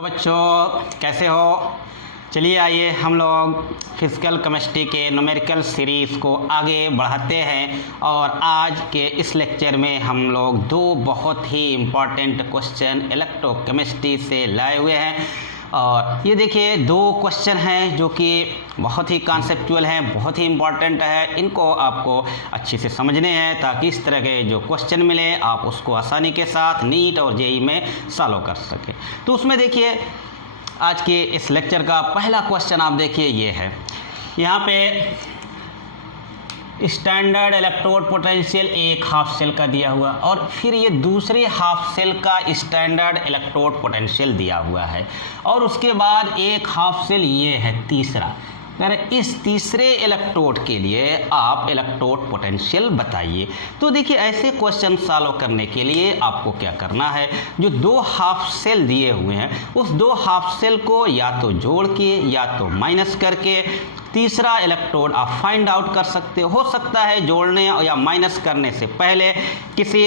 Hello बच्चों, कैसे हो? चलिए आइए हम लोग फिजिकल केमिस्ट्री के न्यूमेरिकल सीरीज़ को आगे बढ़ाते हैं। और आज के इस लेक्चर में हम लोग दो बहुत ही इम्पॉर्टेंट क्वेश्चन इलेक्ट्रोकेमिस्ट्री से लाए हुए हैं। और ये देखिए दो क्वेश्चन हैं जो कि बहुत ही कॉन्सेप्चुअल हैं, बहुत ही इम्पॉर्टेंट है। इनको आपको अच्छे से समझने हैं ताकि इस तरह के जो क्वेश्चन मिले आप उसको आसानी के साथ नीट और जेई में सॉल्व कर सकें। तो उसमें देखिए आज के इस लेक्चर का पहला क्वेश्चन आप देखिए ये है। यहाँ पे स्टैंडर्ड इलेक्ट्रोड पोटेंशियल एक हाफ सेल का दिया हुआ और फिर ये दूसरे हाफ सेल का स्टैंडर्ड इलेक्ट्रोड पोटेंशियल दिया हुआ है और उसके बाद एक हाफ सेल ये है तीसरा। इस तीसरे इलेक्ट्रोड के लिए आप इलेक्ट्रोड पोटेंशियल बताइए। तो देखिए ऐसे क्वेश्चन सॉल्व करने के लिए आपको क्या करना है, जो दो हाफ सेल दिए हुए हैं उस दो हाफ सेल को या तो जोड़ के या तो माइनस करके तीसरा इलेक्ट्रोड आप फाइंड आउट कर सकते हो सकता है जोड़ने या माइनस करने से पहले किसी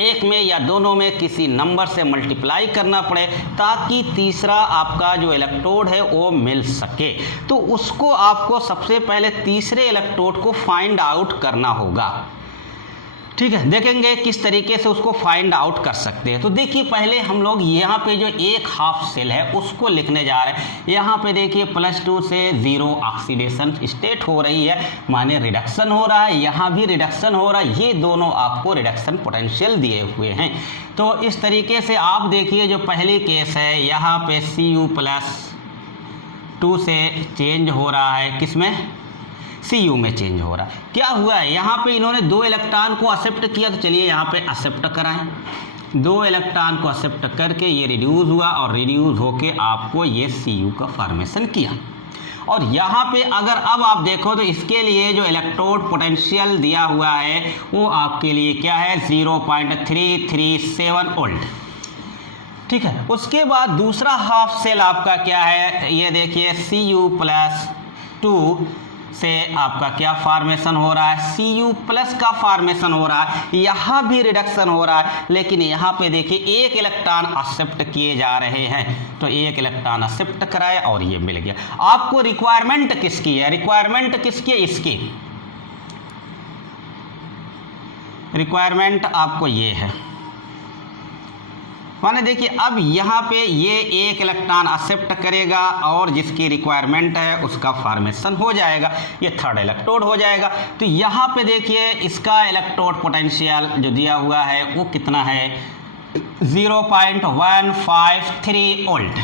एक में या दोनों में किसी नंबर से मल्टीप्लाई करना पड़े ताकि तीसरा आपका जो इलेक्ट्रोड है वो मिल सके। तो उसको आपको सबसे पहले तीसरे इलेक्ट्रोड को फाइंड आउट करना होगा। ठीक है, देखेंगे किस तरीके से उसको फाइंड आउट कर सकते हैं। तो देखिए पहले हम लोग यहाँ पे जो एक हाफ सेल है उसको लिखने जा रहे हैं। यहाँ पे देखिए +2 से 0 ऑक्सीडेशन स्टेट हो रही है, माने रिडक्शन हो रहा है, यहाँ भी रिडक्शन हो रहा है। ये दोनों आपको रिडक्शन पोटेंशियल दिए हुए हैं। तो इस तरीके से आप देखिए जो पहली केस है यहाँ पे Cu+2 से चेंज हो रहा है, किसमें Cu में चेंज हो रहा है। क्या हुआ है यहाँ पे इन्होंने दो इलेक्ट्रॉन को एक्सेप्ट किया, तो चलिए यहाँ पे एक्सेप्ट कराएं। दो इलेक्ट्रॉन को एक्सेप्ट करके ये रिड्यूस हुआ और रिड्यूस होके आपको ये Cu का फॉर्मेशन किया। और यहाँ पे अगर अब आप देखो तो इसके लिए जो इलेक्ट्रोड पोटेंशियल दिया हुआ है वो आपके लिए क्या है 0.337 वोल्ट। ठीक है, उसके बाद दूसरा हाफ सेल आपका क्या है, ये देखिए Cu+2 से आपका क्या फॉर्मेशन हो रहा है, Cu+ का फॉर्मेशन हो रहा है। यहाँ भी रिडक्शन हो रहा है लेकिन यहाँ पे देखिए एक इलेक्ट्रॉन एक्सेप्ट किए जा रहे हैं, तो एक इलेक्ट्रॉन एक्सेप्ट कराए और ये मिल गया। आपको रिक्वायरमेंट किसकी है, रिक्वायरमेंट किसकी है, इसकी रिक्वायरमेंट आपको ये है। माने देखिए अब यहाँ पे ये एक इलेक्ट्रॉन एक्सेप्ट करेगा और जिसकी रिक्वायरमेंट है उसका फॉर्मेशन हो जाएगा, ये थर्ड इलेक्ट्रोड हो जाएगा। तो यहाँ पे देखिए इसका इलेक्ट्रोड पोटेंशियल जो दिया हुआ है वो कितना है 0.153 वोल्ट।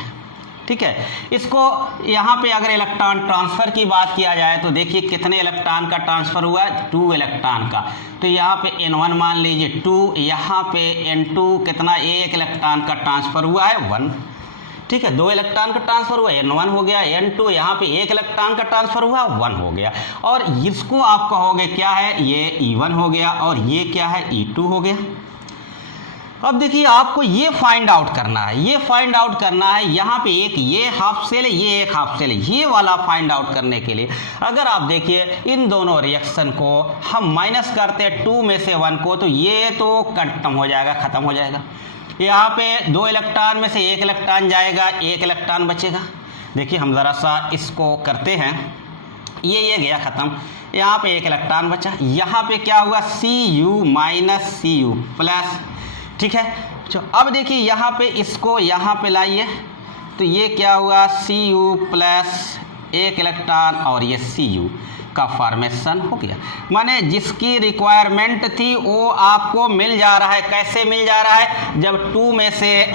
ठीक है, इसको यहाँ पे अगर इलेक्ट्रॉन ट्रांसफ़र की बात किया जाए तो देखिए कितने इलेक्ट्रॉन का ट्रांसफ़र हुआ है, 2 इलेक्ट्रॉन का। तो यहाँ पे N1 मान लीजिए 2, यहाँ पे N2 कितना, एक इलेक्ट्रॉन का ट्रांसफ़र हुआ है 1। ठीक है, 2 इलेक्ट्रॉन का ट्रांसफ़र हुआ, N1 हो गया, N2 यहाँ पे एक इलेक्ट्रॉन का ट्रांसफ़र हुआ 1 हो गया। और इसको आप कहोगे क्या है, ये E1 हो गया और ये क्या है E2 हो गया। अब देखिए आपको ये फाइंड आउट करना है, ये फाइंड आउट करना है। यहाँ पे एक ये हाफ सेल है, ये एक हाफ सेल है, ये वाला फाइंड आउट करने के लिए अगर आप देखिए इन दोनों रिएक्शन को हम माइनस करते हैं 2 में से 1 को, तो ये तो खत्म हो जाएगा, ख़त्म हो जाएगा। यहाँ पे 2 इलेक्ट्रॉन में से एक इलेक्ट्रॉन जाएगा, एक इलेक्ट्रॉन बचेगा। देखिए हम ज़रा सा इसको करते हैं, ये गया ख़त्म। यहाँ पे एक इलेक्ट्रॉन बचा, यहाँ पे क्या हुआ Cu-Cu+। ठीक है, तो अब देखिए यहाँ पे इसको यहाँ पे लाइए, तो ये क्या हुआ Cu+ एक इलेक्ट्रॉन और ये Cu का फॉर्मेशन हो गया। माने जिसकी रिक्वायरमेंट थी वो आपको मिल जा रहा है। कैसे मिल जा रहा है, जब 2 में से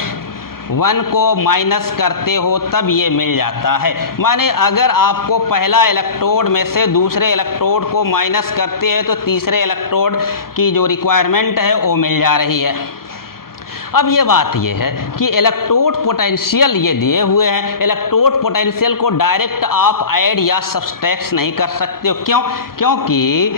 1 को माइनस करते हो तब ये मिल जाता है। माने अगर आपको पहला इलेक्ट्रोड में से दूसरे इलेक्ट्रोड को माइनस करते हैं तो तीसरे इलेक्ट्रोड की जो रिक्वायरमेंट है वो मिल जा रही है। अब ये बात ये है कि इलेक्ट्रोड पोटेंशियल ये दिए हुए हैं, इलेक्ट्रोड पोटेंशियल को डायरेक्ट आप ऐड या सब्सट्रैक्ट नहीं कर सकते हो। क्यों? क्योंकि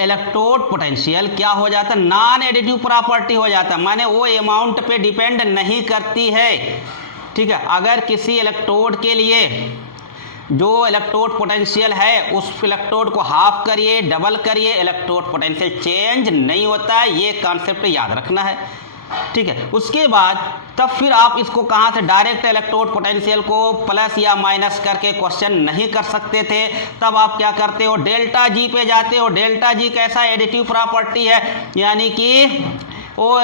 इलेक्ट्रोड पोटेंशियल क्या हो जाता है, नॉन एडिटिव प्रॉपर्टी हो जाता है, माने वो अमाउंट पे डिपेंड नहीं करती है। ठीक है, अगर किसी इलेक्ट्रोड के लिए जो इलेक्ट्रोड पोटेंशियल है उस इलेक्ट्रोड को हाफ करिए, डबल करिए, इलेक्ट्रोड पोटेंशियल चेंज नहीं होता है, ये कॉन्सेप्ट याद रखना है। ठीक है, उसके बाद तब फिर आप इसको कहाँ से डायरेक्ट इलेक्ट्रोड पोटेंशियल को प्लस या माइनस करके क्वेश्चन नहीं कर सकते थे। तब आप क्या करते हो, डेल्टा जी पे जाते हो। डेल्टा जी कैसा एडिटिव प्रॉपर्टी है, यानी कि वो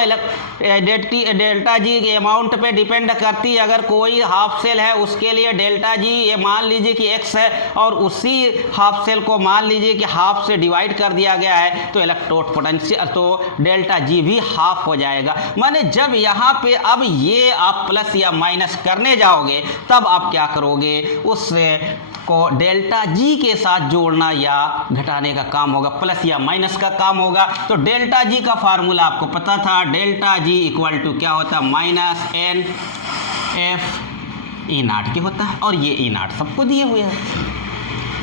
डेल्टा जी के अमाउंट पे डिपेंड करती है। अगर कोई हाफ सेल है उसके लिए डेल्टा जी ये मान लीजिए कि x है और उसी हाफ सेल को मान लीजिए कि हाफ से डिवाइड कर दिया गया है तो इलेक्ट्रोड पोटेंशियल तो डेल्टा जी भी हाफ हो जाएगा। माने जब यहाँ पे अब ये आप प्लस या माइनस करने जाओगे तब आप क्या करोगे, उससे को डेल्टा जी के साथ जोड़ना या घटाने का काम होगा, प्लस या माइनस का काम होगा। तो डेल्टा जी का फार्मूला आपको पता था, डेल्टा जी इक्वल टू क्या होता है, माइनस एन एफ ई नाट के होता है, और ये ई नाट सबको दिए हुए हैं।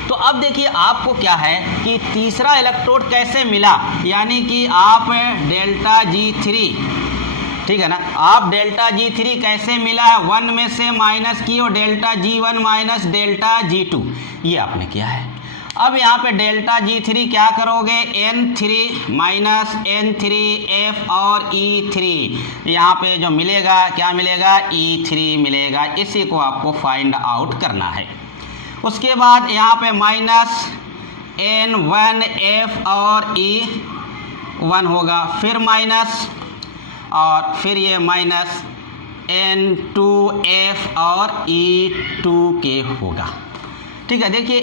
तो अब देखिए आपको क्या है कि तीसरा इलेक्ट्रोड कैसे मिला, यानी कि आप डेल्टा जी थ्री, ठीक है ना, आप डेल्टा जी थ्री कैसे मिला है, 1 में से माइनस की और delta G one minus delta G two, ये आपने किया है। अब यहाँ पे डेल्टा जी थ्री क्या करोगे, N three minus N three F और ई थ्री, यहाँ पे जो मिलेगा क्या मिलेगा, ई थ्री मिलेगा। इसी को आपको फाइंड आउट करना है। उसके बाद यहाँ पे माइनस एन वन एफ और ई वन होगा, फिर माइनस और फिर ये माइनस N2F और E2K होगा। ठीक है, देखिए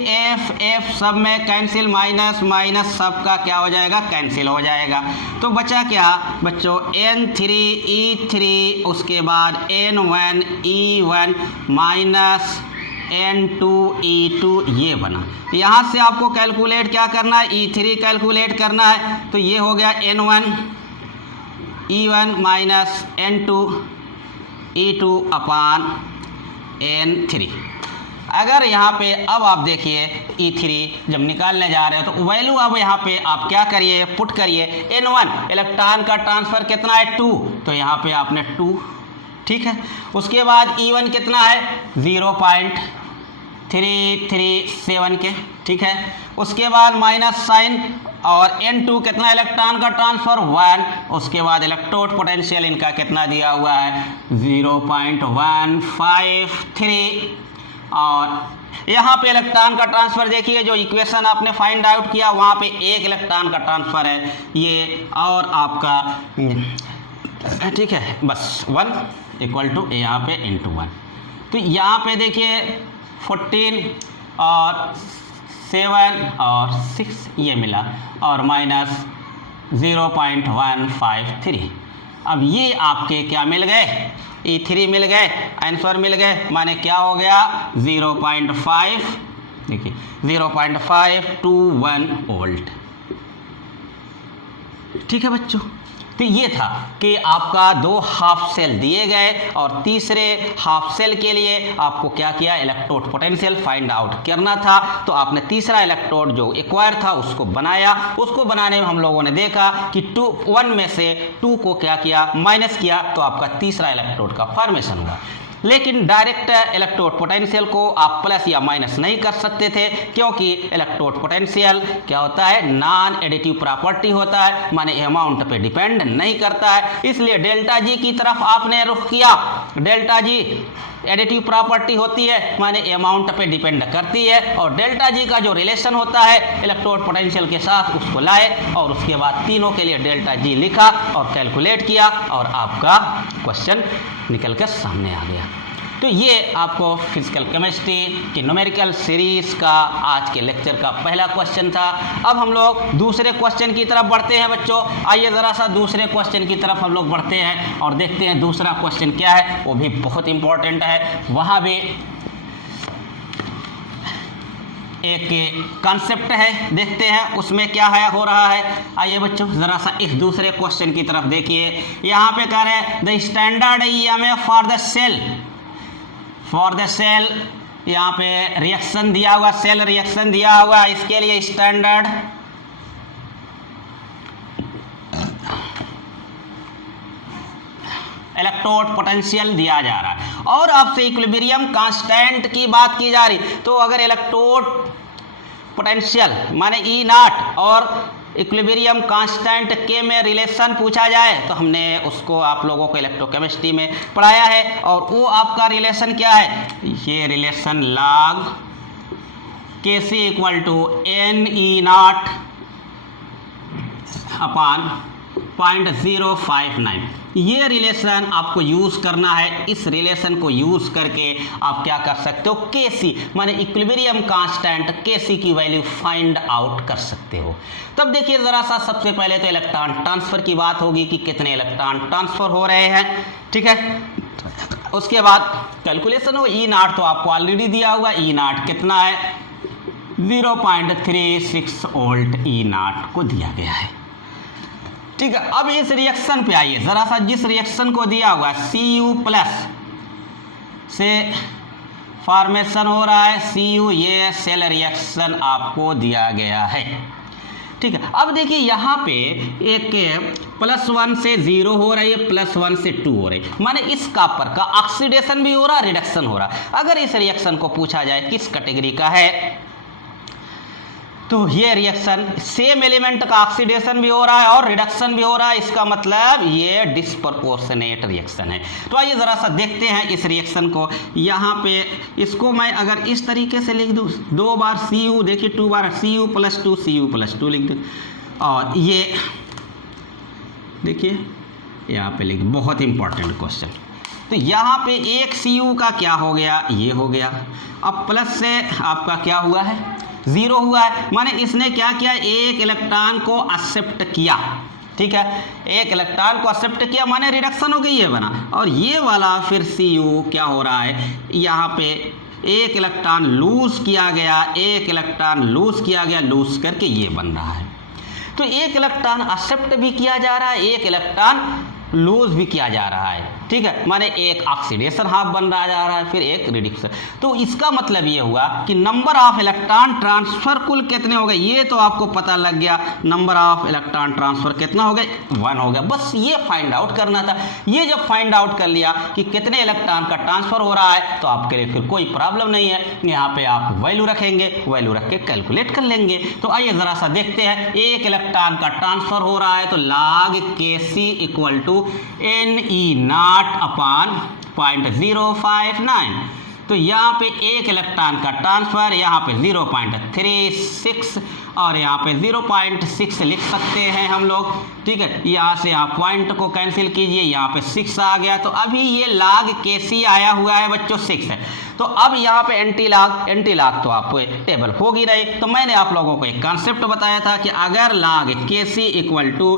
एफ सब में कैंसिल, माइनस माइनस सब का क्या हो जाएगा, कैंसिल हो जाएगा। तो बचा क्या बच्चों, N3E3, उसके बाद N1E1 माइनस N2E2, ये बना। यहाँ से आपको कैलकुलेट क्या करना है, E3 कैलकुलेट करना है। तो ये हो गया N1 E1 minus N2 E2 अपान N3। अगर यहाँ पे अब आप देखिए E3 जब निकालने जा रहे हो तो वैल्यू अब यहाँ पे आप क्या करिए, पुट करिए। N1 इलेक्ट्रॉन का ट्रांसफ़र कितना है, 2, तो यहाँ पे आपने 2, ठीक है। उसके बाद E1 कितना है, 0.337 के, ठीक है। उसके बाद माइनस साइन, और N2 कितना इलेक्ट्रॉन का ट्रांसफ़र, 1। उसके बाद इलेक्ट्रोड पोटेंशियल इनका कितना दिया हुआ है, 0.153। और यहाँ पे इलेक्ट्रॉन का ट्रांसफ़र देखिए, जो इक्वेशन आपने फाइंड आउट किया वहाँ पे एक इलेक्ट्रॉन का ट्रांसफ़र है ये, और आपका ठीक है बस 1 इक्वल टू यहाँ पे इंटू 1। तो यहाँ पे देखिए 14 और 7 और 6 ये मिला, और माइनस 0.153। अब ये आपके क्या मिल गए, E3 मिल गए, आंसर मिल गए, माने क्या हो गया 0.5, देखिए 0.521 वोल्ट। ठीक है बच्चों, तो ये था कि आपका 2 हाफ सेल दिए गए और तीसरे हाफ सेल के लिए आपको क्या किया, इलेक्ट्रोड पोटेंशियल फाइंड आउट करना था। तो आपने तीसरा इलेक्ट्रोड जो एक्वायर था उसको बनाया। उसको बनाने में हम लोगों ने देखा कि 1 में से 2 को क्या किया, माइनस किया, तो आपका तीसरा इलेक्ट्रोड का फॉर्मेशन हुआ। लेकिन डायरेक्ट इलेक्ट्रोड पोटेंशियल को आप प्लस या माइनस नहीं कर सकते थे, क्योंकि इलेक्ट्रोड पोटेंशियल क्या होता है, नॉन एडिटिव प्रॉपर्टी होता है, माने अमाउंट पे डिपेंड नहीं करता है। इसलिए डेल्टा जी की तरफ आपने रुख किया। डेल्टा जी एडिटिव प्रॉपर्टी होती है, माने अमाउंट पे डिपेंड करती है, और डेल्टा जी का जो रिलेशन होता है इलेक्ट्रोड पोटेंशियल के साथ उसको लाए, और उसके बाद तीनों के लिए डेल्टा जी लिखा और कैलकुलेट किया, और आपका क्वेश्चन निकल कर सामने आ गया। तो ये आपको फिजिकल केमिस्ट्री की न्यूमेरिकल सीरीज़ का आज के लेक्चर का पहला क्वेश्चन था। अब हम लोग दूसरे क्वेश्चन की तरफ बढ़ते हैं बच्चों। आइए ज़रा सा दूसरे क्वेश्चन की तरफ हम लोग बढ़ते हैं और देखते हैं दूसरा क्वेश्चन क्या है, वो भी बहुत इम्पोर्टेंट है। वहाँ भी एक कॉन्सेप्ट है, देखते हैं उसमें क्या है हो रहा है। आइए बच्चों ज़रा सा इस दूसरे क्वेश्चन की तरफ देखिए। यहाँ पे कह रहे हैं the standard EMF for the cell, यहाँ पे रिएक्शन दिया हुआ, सेल रिएक्शन दिया हुआ, इसके लिए स्टैंडर्ड इलेक्ट्रोड पोटेंशियल दिया जा रहा है, और आपसे इक्विलिब्रियम कांस्टेंट की बात की जा रही। तो अगर इलेक्ट्रोड पोटेंशियल माने E0 और इक्विलिब्रियम कांस्टेंट के में रिलेशन पूछा जाए तो हमने उसको आप लोगों को इलेक्ट्रोकेमिस्ट्री में पढ़ाया है, और वो आपका रिलेशन क्या है, ये relation log Kc equal to Ne0 upon 0.059, ये रिलेशन आपको यूज करना है। इस रिलेशन को यूज करके आप क्या कर सकते हो, Kc माने इक्विलिब्रियम कांस्टेंट Kc की वैल्यू फाइंड आउट कर सकते हो। तब देखिए जरा सा, सबसे पहले तो इलेक्ट्रॉन ट्रांसफर की बात होगी कि कितने इलेक्ट्रॉन ट्रांसफर हो रहे हैं, ठीक है। उसके बाद कैलकुलेशन हो, E0 तो आपको ऑलरेडी दिया हुआ, E0 कितना है 0.36 वोल्ट E0 को दिया गया है, ठीक है। अब इस रिएक्शन पे आइए जरा सा, जिस रिएक्शन को दिया हुआ है Cu+ से फॉर्मेशन हो रहा है Cu, ये सेल रिएक्शन आपको दिया गया है, ठीक है। अब देखिए यहाँ पे एक +1 से 0 हो रही है, +1 से 2 हो रही है, माने इस कॉपर का ऑक्सीडेशन भी हो रहा है, रिडक्शन हो रहा है। अगर इस रिएक्शन को पूछा जाए किस कैटेगरी का है, तो ये रिएक्शन सेम एलिमेंट का ऑक्सीडेशन भी हो रहा है और रिडक्शन भी हो रहा है, इसका मतलब ये डिस्प्रपोर्शनेट रिएक्शन है। तो आइए ज़रा सा देखते हैं इस रिएक्शन को। यहाँ पे इसको मैं अगर इस तरीके से लिख दूँ, 2 बार Cu, देखिए 2 बार Cu+2 लिख दूँ, और ये देखिए यहाँ पे लिख, बहुत इंपॉर्टेंट क्वेश्चन। तो यहाँ पे एक Cu का क्या हो गया, ये हो गया, अब प्लस से आपका क्या हुआ है 0 हुआ है, माने इसने क्या किया, एक इलेक्ट्रॉन को एक्सेप्ट किया, ठीक है, एक इलेक्ट्रॉन को एक्सेप्ट किया माने रिडक्शन हो गई है बना, और ये वाला फिर Cu क्या हो रहा है, यहाँ पे एक इलेक्ट्रॉन लूज किया गया, एक इलेक्ट्रॉन लूज किया गया, लूज करके ये बन रहा है। तो एक इलेक्ट्रॉन एक्सेप्ट भी किया जा रहा है, एक इलेक्ट्रॉन लूज भी किया जा रहा है, ठीक है, माने एक ऑक्सीडेशन हाफ बन रहा जा रहा है, फिर एक रिडक्शन। तो इसका मतलब ये हुआ कि नंबर ऑफ इलेक्ट्रॉन ट्रांसफर कुल कितने हो गए, ये तो आपको पता लग गया, नंबर ऑफ इलेक्ट्रॉन ट्रांसफर कितना हो गए, 1 हो गया। बस ये फाइंड आउट करना था। ये जब फाइंड आउट कर लिया कि कितने इलेक्ट्रॉन का ट्रांसफर हो रहा है, तो आपके लिए फिर कोई प्रॉब्लम नहीं है, यहाँ पे आप वैल्यू रखेंगे, वैल्यू रख के कैलकुलेट कर लेंगे। तो आइए जरा सा देखते हैं, एक इलेक्ट्रॉन का ट्रांसफर हो रहा है तो log Kc equal to Ne0 upon 0.059। तो यहाँ पे एक इलेक्ट्रॉन का ट्रांसफर, यहाँ पे 0.36 और यहाँ पे 0.6 लिख सकते हैं हम लोग, ठीक है। यहाँ से आप पॉइंट को कैंसिल कीजिए, यहाँ पे 6 आ गया, तो अभी ये log Kc आया हुआ है बच्चों 6 है। तो अब यहाँ पे एंटी लॉग तो आपको टेबल हो ही रही। तो मैंने आप लोगों को एक कॉन्सेप्ट बताया था कि अगर log Kc इक्वल टू,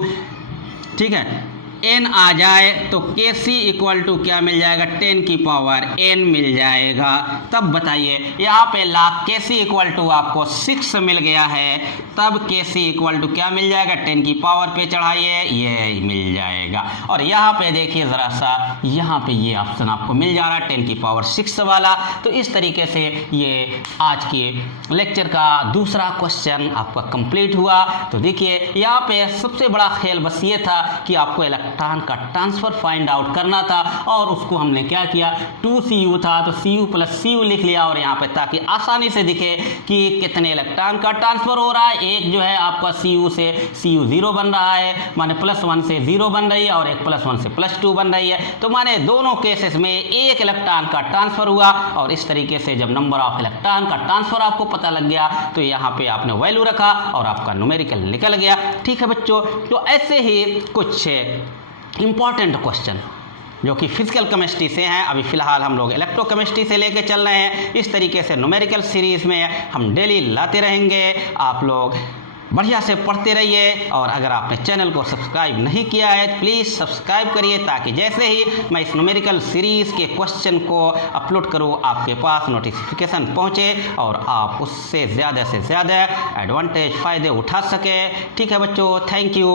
ठीक है, n आ जाए तो Kc इक्वल टू क्या मिल जाएगा, 10 की पावर n मिल जाएगा। तब बताइए यहाँ पे log Kc इक्वल टू आपको 6 मिल गया है, तब Kc इक्वल टू क्या मिल जाएगा, 10 की पावर पे चढ़ाइए, ये मिल जाएगा। और यहाँ पे देखिए ज़रा सा, यहाँ पे ये ऑप्शन आपको मिल जा रहा है 10 की पावर 6 वाला। तो इस तरीके से ये आज के लेक्चर का दूसरा क्वेश्चन आपका कंप्लीट हुआ। तो देखिए यहाँ पे सबसे बड़ा खेल बस ये था कि आपको इलेक्ट्रॉन का ट्रांसफर फाइंड आउट करना था, और उसको हमने क्या किया, 2Cu था तो Cu+Cu लिख लिया, और यहाँ पे ताकि आसानी से दिखे कि कितने इलेक्ट्रॉन का ट्रांसफर हो रहा है। एक जो है आपका Cu से Cu0 बन रहा है, माने +1 से 0 बन रही है, और एक +1 से +2 बन रही है। तो माने दोनों केसेस में एक इलेक्ट्रॉन का ट्रांसफर हुआ, और इस तरीके से जब नंबर ऑफ इलेक्ट्रॉन का ट्रांसफर आपको पता लग गया तो यहाँ पे आपने वैल्यू रखा और आपका न्यूमेरिकल निकल गया, ठीक है बच्चों। तो ऐसे ही कुछ इम्पॉर्टेंट क्वेश्चन जो कि फिजिकल केमिस्ट्री से हैं, अभी फ़िलहाल हम लोग इलेक्ट्रोकेमिस्ट्री से लेके चल रहे हैं। इस तरीके से न्यूमेरिकल सीरीज़ में हम डेली लाते रहेंगे। आप लोग बढ़िया से पढ़ते रहिए, और अगर आपने चैनल को सब्सक्राइब नहीं किया है प्लीज़ सब्सक्राइब करिए, ताकि जैसे ही मैं इस न्यूमेरिकल सीरीज़ के क्वेश्चन को अपलोड करूँ आपके पास नोटिफिकेशन पहुँचे और आप उससे ज़्यादा से ज़्यादा एडवांटेज फ़ायदे उठा सकें, ठीक है बच्चों। Thank you.